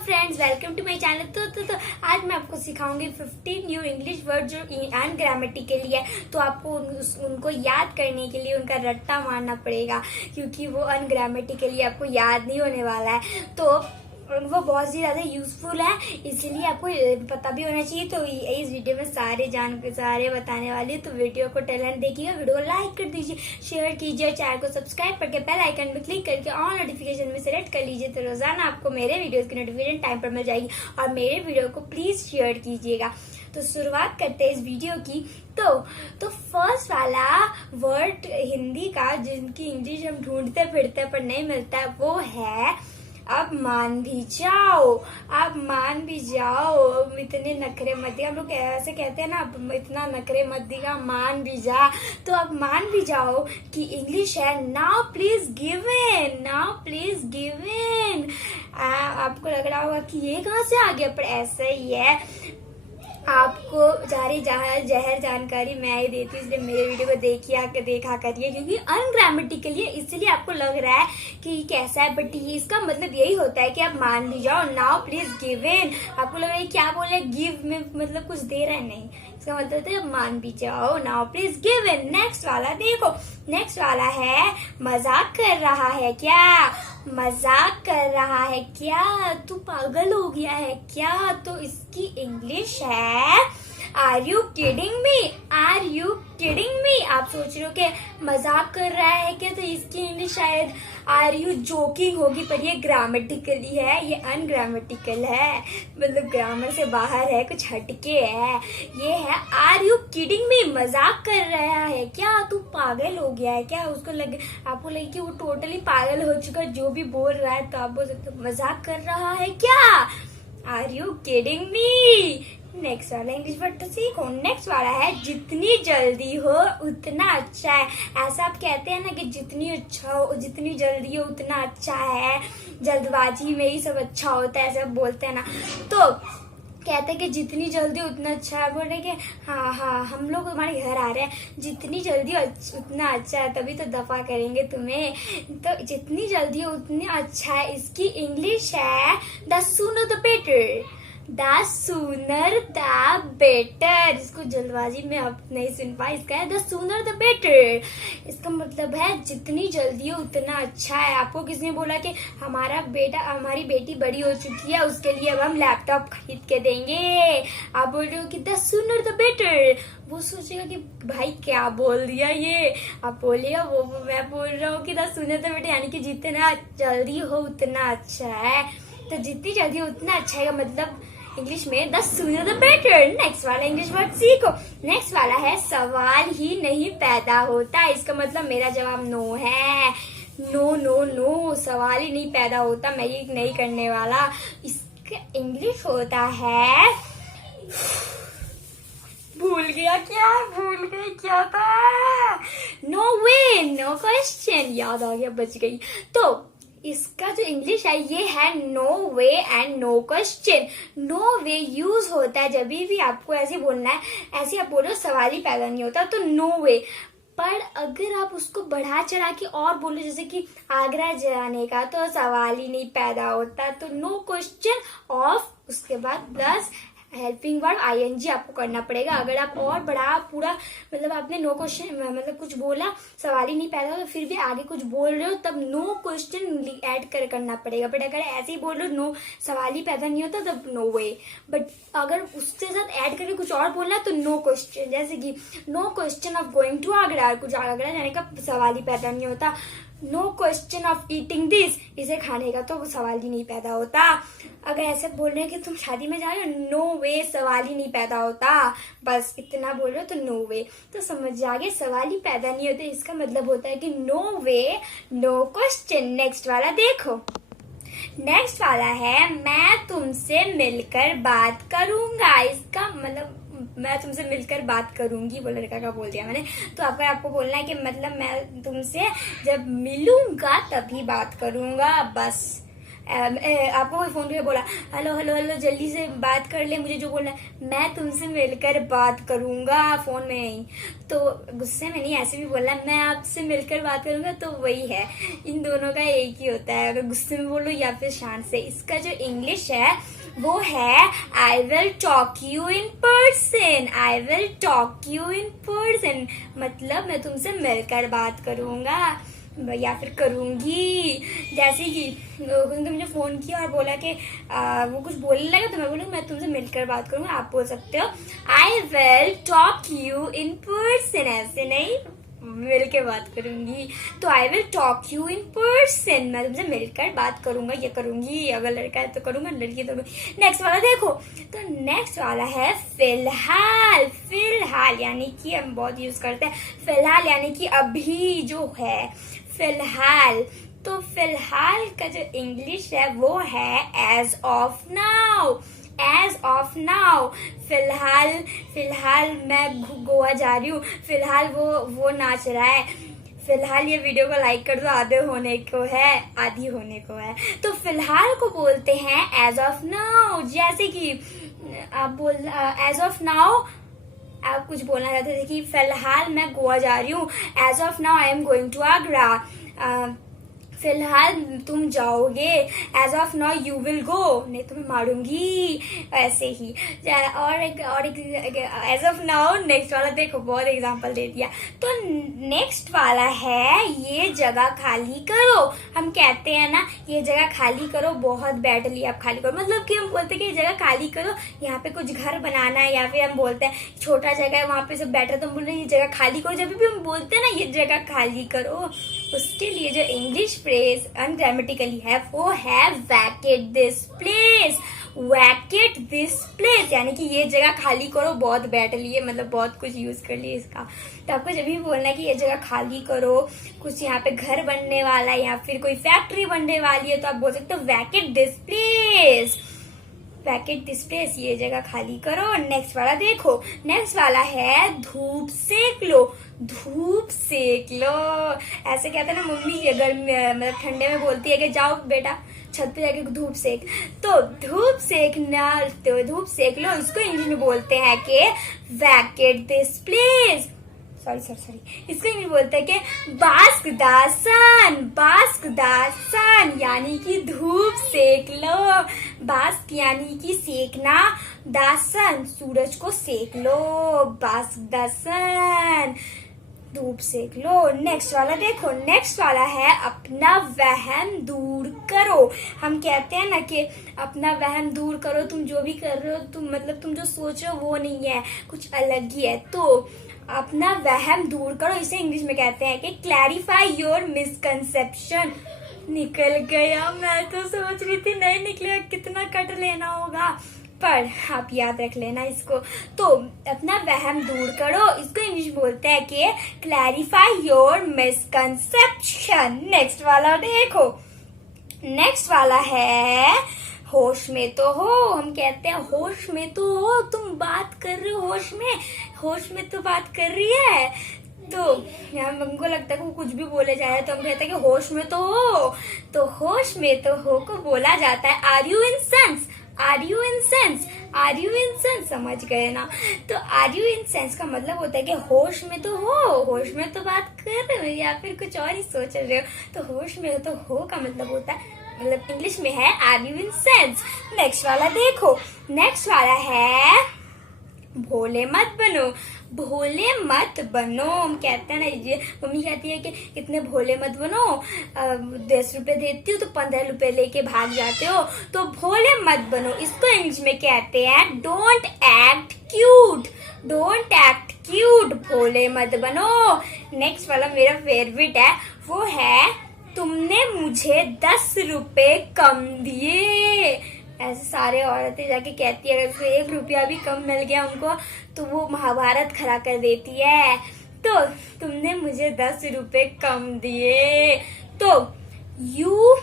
Friends, welcome to my channel. तो आज मैं आपको सिखाऊंगी 15 न्यू इंग्लिश वर्ड जो अनग्रामेटिकली है। तो आपको उनको याद करने के लिए उनका रट्टा मारना पड़ेगा, क्योंकि वो अनग्रामेटिकली आपको याद नहीं होने वाला है। तो वो बहुत ही ज्यादा यूजफुल है, इसलिए आपको पता भी होना चाहिए। तो इस वीडियो में सारे बताने वाली है। तो वीडियो को टैलेंट देखिएगा, वीडियो को लाइक कर दीजिए, शेयर कीजिए, चैनल को सब्सक्राइब करके बेल आइकन पे क्लिक करके ऑल नोटिफिकेशन में सेलेक्ट कर लीजिए। तो रोजाना आपको मेरे वीडियोस की नोटिफिकेशन टाइम पर मिल जाएगी। और मेरे वीडियो को प्लीज शेयर कीजिएगा। तो शुरुआत करते हैं इस वीडियो की। तो फर्स्ट वाला वर्ड हिंदी का जिनकी इंग्लिश हम ढूंढते फिरते पर नहीं मिलता है, वो है अब मान भी जाओ। अब मान भी जाओ, इतने नखरे मत दिया। हम लोग ऐसे कहते हैं ना, अब इतना नखरे मत दिया, मान भी जा। तो अब मान भी जाओ कि इंग्लिश है now please give in, now please give in. आपको लग रहा होगा कि ये कहाँ से आ गया, पर ऐसा ही है। आपको सारी जहर जानकारी मैं ही देती हूँ, इसलिए मेरे वीडियो को देखा करिए, क्योंकि अनग्रामेटिकली है, इसलिए आपको लग रहा है कि कैसा है, बट ये इसका मतलब यही होता है कि आप मान भी जाओ, नाउ प्लीज गिव इन। आपको लग रहा है क्या बोले, गिव में मतलब कुछ दे रहा है, नहीं, इसका मतलब है मान भी जाओ, now please give in. Next वाला देखो, नेक्स्ट वाला है मजाक कर रहा है क्या, मजाक कर रहा है क्या, तू पागल हो गया है क्या। तो इसकी इंग्लिश है are you kidding me, are you kidding me. आप सोच रहे हो कि मजाक कर रहा है क्या, तो इसकी इंग्लिश शायद आर यू जोकिंग होगी, पर ये ग्रामेटिकली है, ये अनग्रामेटिकल है, मतलब ग्रामर से बाहर है, कुछ हटके है। ये है आर यू किडिंग मी, मजाक कर रहा है क्या, तू पागल हो गया है क्या। आपको लगे कि वो टोटली पागल हो चुका है जो भी बोल रहा है, तो आप बोल सकते हो मजाक कर रहा है क्या, are you kidding me. Next वाला इंग्लिश वर्ड तो सीखो। नेक्स्ट वाला है जितनी जल्दी हो उतना अच्छा है। ऐसा आप कहते हैं ना कि जितनी जल्दी हो उतना अच्छा है, जल्दबाजी में ही सब अच्छा होता है, ऐसा बोलते हैं ना। तो कहते हैं कि जितनी जल्दी उतना अच्छा है। बोल रहे कि हाँ हम लोग तुम्हारे घर आ रहे हैं, जितनी जल्दी उतना अच्छा है, तभी तो दफा करेंगे तुम्हें। तो जितनी जल्दी हो उतना अच्छा है, इसकी इंग्लिश है the sooner the better, the sooner the better. इसको जल्दबाजी में आप नहीं सुन पाए, इसका है द सूनर द बेटर। इसका मतलब है जितनी जल्दी हो उतना अच्छा है। आपको किसने बोला कि हमारी बेटी बड़ी हो चुकी है, उसके लिए अब हम लैपटॉप खरीद के देंगे। आप बोल रहे हो कि द सूनर द बेटर, वो सोचेगा कि भाई क्या बोल दिया ये। आप बोलिएगा वो मैं बोल रहा हूँ कि द सूनर द बेटर, यानी कि जितना जल्दी हो उतना अच्छा है। तो जितनी जल्दी हो उतना अच्छा है, मतलब इंग्लिश में the sooner the better. Next वाला इंग्लिश वर्ड सीखो। नेक्स्ट वाला है सवाल ही नहीं पैदा होता। इसका मतलब मेरा जवाब नो है, नो नो नो, सवाल ही नहीं पैदा होता, मैं ये नहीं करने वाला। इसका इंग्लिश होता है, भूल गई क्या था, नो वे नो क्वेश्चन, याद आ गया, बच गई। तो इसका जो इंग्लिश है ये है no way and no question. No way use होता है जब भी आपको ऐसे बोलना है, ऐसे आप बोलो सवाल ही पैदा नहीं होता, तो नो वे। पर अगर आप उसको बढ़ा चढ़ा के और बोलो, जैसे कि आगरा जाने का, तो सवाल ही नहीं पैदा होता, तो नो क्वेश्चन ऑफ, उसके बाद प्लस हेल्पिंग वर्ड ING आपको करना पड़ेगा। अगर आप और बड़ा पूरा मतलब आपने नो क्वेश्चन मतलब कुछ बोला, सवाल ही नहीं पैदा हो, तो फिर भी आगे कुछ बोल रहे हो, तब नो क्वेश्चन ऐड करना पड़ेगा। बट अगर ऐसे ही बोल रहे हो नो सवाल ही पैदा नहीं होता, तब नो वे। बट अगर उसके साथ ऐड करके कुछ और बोलना है तो नो क्वेश्चन, जैसे कि no question of going to Agra, कुछ आगरा जाने का सवाल ही पैदा नहीं होता। No question of eating this, इसे खाने का तो सवाल ही नहीं पैदा होता। अगर ऐसे बोल रहे हैं कि तुम शादी में जा रहे हो, नो वे, सवाल ही नहीं पैदा होता। बस इतना बोल रहे हो तो नो वे, तो समझ जाओगे सवाल ही पैदा नहीं होते, इसका मतलब होता है कि नो वे नो क्वेश्चन। नेक्स्ट वाला देखो। नेक्स्ट वाला है मैं तुमसे मिलकर बात करूंगा। इसका मतलब मैं तुमसे मिलकर बात करूंगी, वो लड़का का बोल दिया मैंने। तो आपको बोलना है कि मतलब मैं तुमसे जब मिलूंगा तभी बात करूंगा, बस आपको कोई फोन पे बोला हेलो हेलो हेलो जल्दी से बात कर ले, मुझे जो बोलना है मैं तुमसे मिलकर बात करूंगा फोन में ही, तो गुस्से में नहीं ऐसे भी बोला मैं आपसे मिलकर बात करूंगा, तो वही है, इन दोनों का एक ही होता है, अगर गुस्से में बोलो या फिर शांत से। इसका जो इंग्लिश है वो है I will talk you in person, I will talk you in person, मतलब मैं तुमसे मिलकर बात करूंगा या फिर करूंगी। जैसे कि उन्होंने मुझे फोन किया और बोला कि वो कुछ बोलने लगा, तो मैं बोलूंगी मैं तुमसे मिलकर बात करूंगा, आप बोल सकते हो I will talk you in person, ऐसे नहीं मिल के बात करूंगी, तो I will talk you in person, मैं तुमसे मिलकर बात करूंगा या करूंगी, अगर लड़का है तो करूंगा, लड़की तो नेक्स्ट वाला देखो, तो नेक्स्ट वाला है फिलहाल। फिलहाल यानी कि हम बहुत यूज करते हैं, फिलहाल यानी कि अभी जो है फिलहाल, तो फिलहाल का जो इंग्लिश है वो है as of now, as of now. फिलहाल, फिलहाल मैं गोवा जा रही हूँ, फिलहाल वो नाच रहा है, फिलहाल ये वीडियो को लाइक कर दो, आधे होने को है, आधी होने को है, तो फिलहाल को बोलते हैं एज ऑफ नाउ। जैसे कि आप बोल एज ऑफ नाउ आप कुछ बोलना चाहते थे कि फिलहाल मैं गोवा जा रही हूँ, as of now I am going to Agra, फिलहाल तुम जाओगे, as of now you will go, नहीं तो मैं मारूंगी, ऐसे ही। और एक एज ऑफ नाउ नेक्स्ट वाला देखो, बहुत एग्जांपल दे दिया। तो नेक्स्ट वाला है ये जगह खाली करो। हम कहते हैं ना ये जगह खाली करो, बहुत बैडली आप खाली करो, मतलब कि हम बोलते हैं कि ये जगह खाली करो, यहाँ पे कुछ घर बनाना है, या फिर हम बोलते हैं छोटा जगह है वहां पे सब बैठ रहे, तो हम बोल रहे हैं ये जगह खाली करो। जब भी हम बोलते हैं ना ये जगह खाली करो, उसके लिए जो इंग्लिश फ्रेज अनग्रामेटिकली है वो है vacate this place, vacate this place, यानी कि ये जगह खाली करो, बहुत बैठ लिए, मतलब बहुत कुछ यूज कर लिए इसका। तो आपको जब भी बोलना है कि ये जगह खाली करो, कुछ यहाँ पे घर बनने वाला है या फिर कोई फैक्ट्री बनने वाली है, तो आप बोल सकते हो vacate this place, vacate this place, ये जगह खाली करो। नेक्स्ट वाला देखो, नेक्स्ट वाला है धूप सेक लो, धूप सेक लो। ऐसे कहते हैं ना मम्मी अगर मतलब ठंडे में बोलती है कि जाओ बेटा छत पे जाके धूप सेक, तो धूप सेकना, तो धूप सेक लो, इसको इंग्लिश में बोलते हैं कि वैकेट दिस प्लेस, सॉरी इसको इंग्लिश बोलते हैं कि bask the sun, bask the sun, यानी कि धूप सेक लो, बास्क यानी कि सेकना, द सन सूरज को सेक लो, बास्क द सन, धूप सेक लो। नेक्स्ट वाला देखो, नेक्स्ट वाला है अपना वहम दूर करो। हम कहते हैं ना कि अपना वहम दूर करो, तुम जो भी कर रहे हो, तुम जो सोच रहे हो वो नहीं है, कुछ अलग ही है, तो अपना वहम दूर करो, इसे इंग्लिश में कहते हैं कि क्लैरिफाई योर मिसकंसेप्शन। निकल गया, मैं तो सोच रही थी नहीं निकलेगा, कितना कट लेना होगा, पर आप याद रख लेना इसको। तो अपना वहम दूर करो, इसको इंग्लिश बोलते हैं कि क्लैरिफाई योर मिसकंसेप्शन। नेक्स्ट वाला देखो, नेक्स्ट वाला है होश में तो हो। हम कहते हैं होश में तो हो, तुम बात कर रहे हो होश में तो बात कर रही है, तो यहाँ हमको लगता है कि कुछ भी बोले जा रहा है, तो हम कहते हैं कि होश में तो हो, तो होश में तो हो को बोला जाता है are you in sense, are you in sense, are you in sense, समझ गए ना। तो आर यू इन सेंस का मतलब होता है कि होश में तो हो, होश में तो बात कर रहे हो या फिर कुछ और ही सोच रहे हो, तो होश में तो हो का मतलब होता है, मतलब इंग्लिश में है are you in sense. Next वाला देखो, नेक्स्ट वाला है भोले मत बनो, भोले मत बनो। हम कहते हैं ना, ये मम्मी कहती है कि इतने भोले मत बनो, 10 रुपए देती हो तो 15 रुपए लेके भाग जाते हो, तो भोले मत बनो, इसको इंग्लिश में कहते हैं don't act cute, don't act cute, भोले मत बनो। नेक्स्ट वाला मेरा फेवरेट है, वो है तुमने मुझे 10 रुपए कम दिए। ऐसे सारे औरतें जाके कहती है, अगर उसको 1 रुपया भी कम मिल गया उनको तो वो महाभारत खड़ा कर देती है। तो तुमने मुझे 10 रुपए कम दिए, तो यू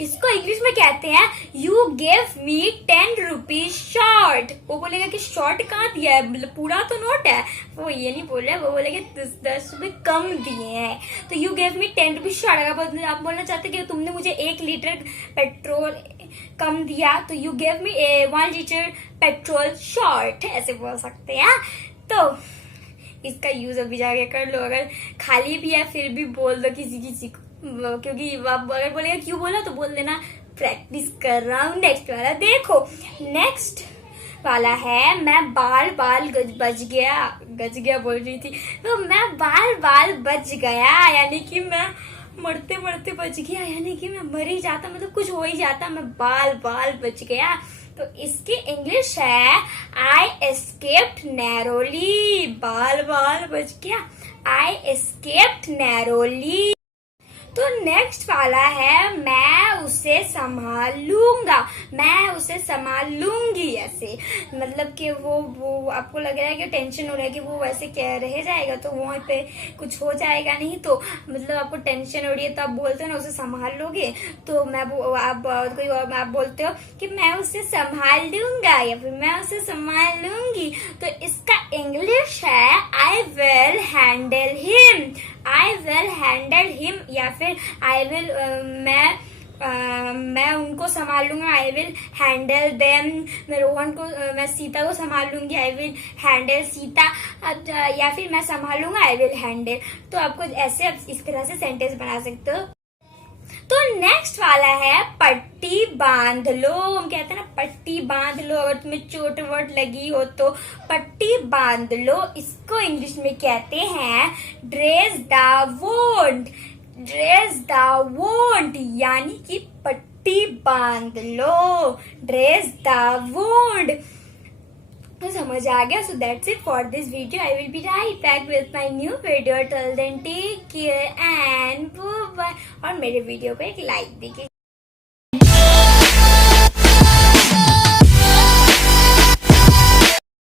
इसको इंग्लिश में कहते हैं you give me 10 rupees short. वो बोलेगा कि शॉर्ट कहाँ दिया है, मतलब पूरा तो नोट है। वो ये नहीं बोल रहा है, वो बोलेगा 10 रुपए कम दिए हैं। तो you give me 10 rupees short. अगर आप बोलना चाहते कि तुमने मुझे 1 लीटर पेट्रोल कम दिया तो you give me 1 litre petrol short, ऐसे बोल सकते हैं। तो इसका यूज अभी जाके कर लो। अगर खाली भी है फिर भी बोल दो किसी को, क्योंकि आप अगर बोलेगा क्यों बोला तो बोल देना प्रैक्टिस कर रहा हूँ। नेक्स्ट वाला देखो, नेक्स्ट वाला है मैं बाल बच गया बोल रही थी, तो मैं बाल बच गया, यानी कि मैं मरते मरते बच गया, यानी कि मैं मर ही जाता, मतलब कुछ हो ही जाता, मैं बाल बच गया। तो इसकी इंग्लिश है आई एस्केप्ड नैरोली। बाल बच गया, आई एस्केप्ड नैरोली। तो नेक्स्ट वाला है मैं उसे संभाल लूंगा, मैं उसे संभाल लूंगी। ऐसे मतलब कि वो आपको लग रहा है कि टेंशन हो रहा है कि वो वैसे क्या रह जाएगा, तो वहां पे कुछ हो जाएगा नहीं, तो मतलब आपको टेंशन हो रही है तो आप बोलते हो ना उसे संभाल लोगे। तो आप बोलते हो कि मैं उसे संभाल लूंगा या फिर मैं उसे संभाल लूंगी। तो इसका इंग्लिश है I will handle him, I will handle him, या फिर आई विल मैं उनको संभाल लूंगा, आई विल हैंडल देम। मैं सीता को संभाल लूंगी, आई विल हैंडल सीता, या फिर मैं संभालूंगा, आई विल हैंडल। तो आपको ऐसे इस तरह से सेंटेंस बना सकते हो। तो नेक्स्ट वाला है पट्टी बांध लो। हम कहते हैं ना पट्टी बांध लो, अगर तुम्हें चोट वोट लगी हो तो पट्टी बांध लो। इसको इंग्लिश में कहते हैं dress the wound, dress the wound, यानी कि पट्टी बांध लो, ड्रेस द वोंड। तो समझ आ गया। So that's it for this video. I will be right back with my new video. Till then take care and bye. और मेरे वीडियो को एक लाइक दीजिए।